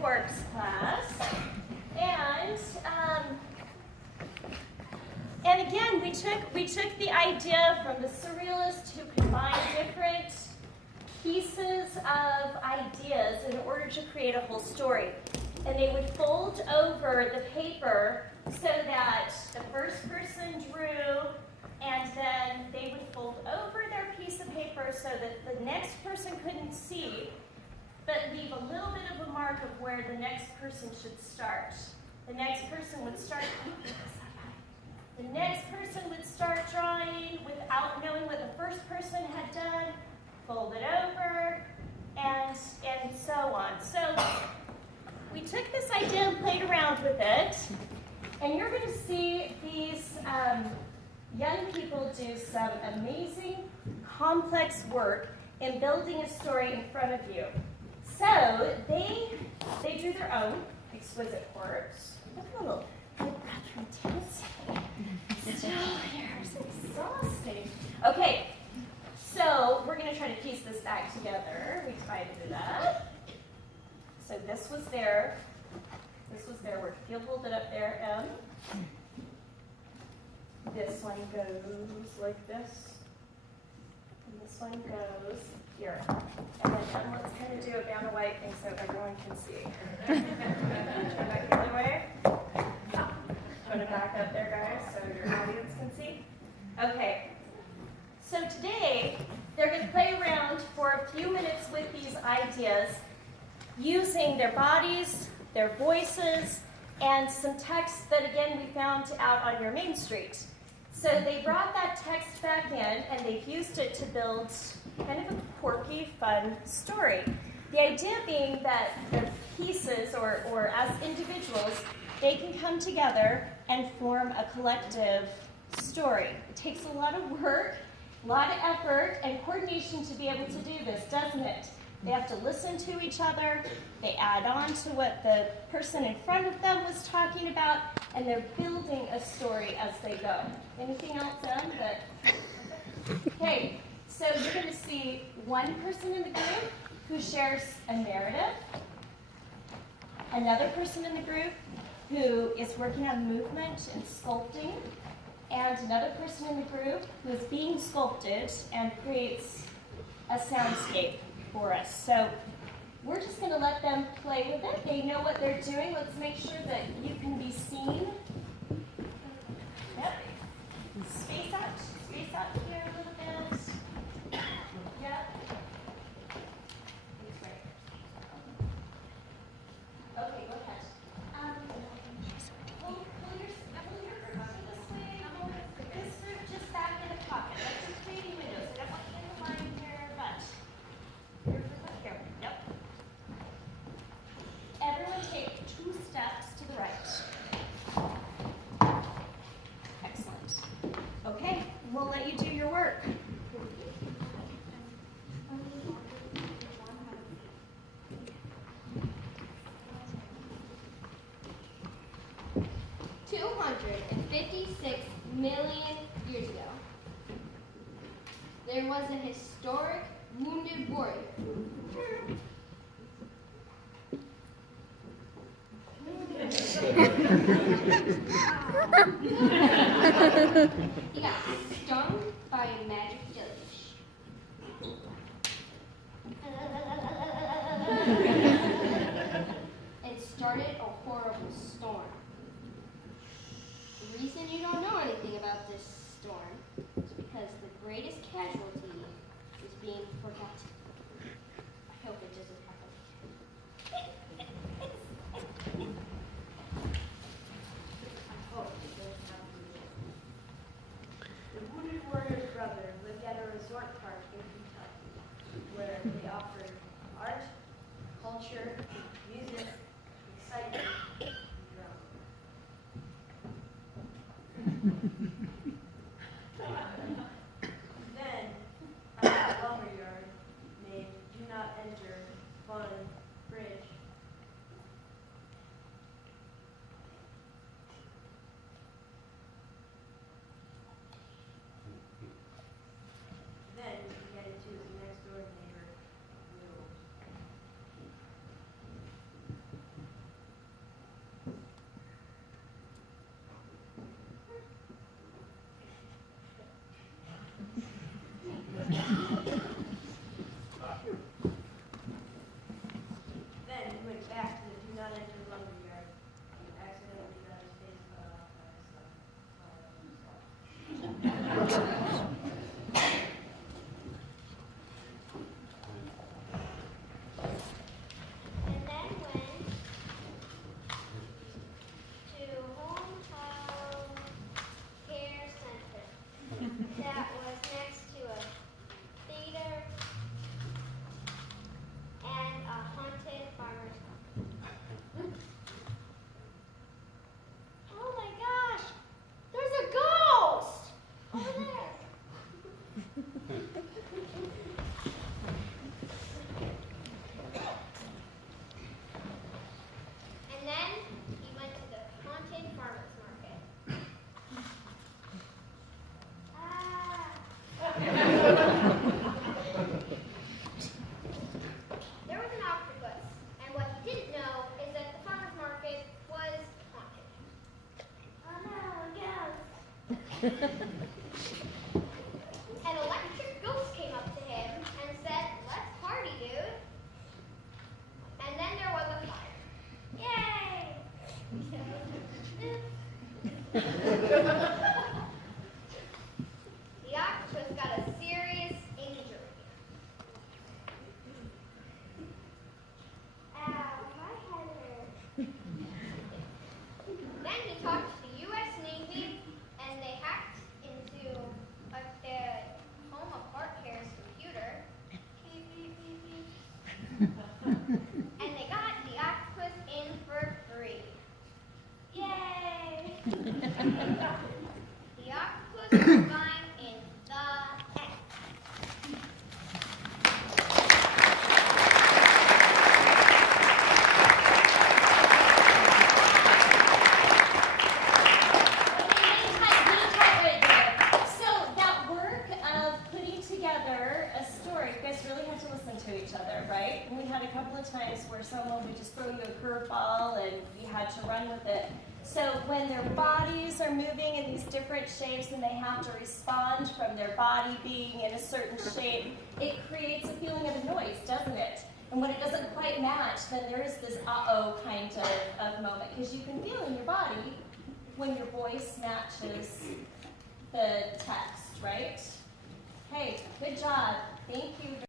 Corpse class. And again, we took the idea from the Surrealists who combined different pieces of ideas in order to create a whole story. And they would fold over the paper so that the first person drew, and then they would fold over their piece of paper so that the next person couldn't see, but leave a little bit of a mark of where the next person should start. The next person would start drawing without knowing what the first person had done, fold it over, and so on. So we took this idea and played around with it, and you're going to see these young people do some amazing, complex work in building a story in front of you. So they drew their own exquisite corpse. Look at the little bathroom tents. Still here, it's exhausting. Okay, so we're going to try to piece this back together. We divided it up. So this was their work. If you'll hold it up there, M. This one goes like this. And this one goes here. And then M, let's kind of do a band of white thing so everyone can see. Turn back the other way. Put it back up there, guys, so your audience can see. Okay. So today, they're going to play around for a few minutes with these ideas, using their bodies, their voices, and some text that, again, we found out on your Main Street. So they brought that text back in, and they've used it to build kind of a quirky, fun story. The idea being that the pieces, or as individuals, they can come together and form a collective story. It takes a lot of work, a lot of effort, and coordination to be able to do this, doesn't it? They have to listen to each other, they add on to what the person in front of them was talking about, and they're building a story as they go. Anything else, Em? Okay, so you're going to see one person in the group who shares a narrative, another person in the group who is working on movement and sculpting, and another person in the group who is being sculpted and creates a soundscape for us. So we're just going to let them play with it. They know what they're doing. Let's make sure that you can be seen. Yep. Space out here a little bit. Yep. Okay, go ahead. Pull your person this way. This group just back in the pocket. Let's just creating windows. I don't want you in the line here, but here. Yep. Everyone take 2 steps to the right. Excellent. Okay, we'll let you do your work. million years ago, there was a historic wounded warrior. He got stung by a magic jellyfish. It started a horrible storm. The reason you don't know anything about this storm is because the greatest casualty is being forgotten. I hope it doesn't happen. The Wounded Warrior's brother lived at a resort park in Kentucky, where they offered art, culture, music, excitement, and drama. Then, at a lumberyard named Do Not Enter Fun Bridge, then he headed to his next door neighbor, Will. An electric ghost came up to him and said, "Let's party, dude." And then there was a fire. Yay! The octopus got a serious injury. Ow, my head hurts. Then he talked to the U.S. Navy, and they hacked into the home of Bart Hare's computer. Beep, beep, beep, beep. And they got the octopus in for free. Yay! The octopus is fine in the end. Right there. So that work of putting together a story, you guys really have to listen to each other, right? And we had a couple of times where someone would just throw you a curveball and you had to run with it. So when their bodies are moving in these different shapes and they have to respond from their body being in a certain shape, it creates a feeling of noise, doesn't it? And when it doesn't quite match, then there is this uh-oh kind of moment, because you can feel in your body when your voice matches the text, right? Hey, good job. Thank you.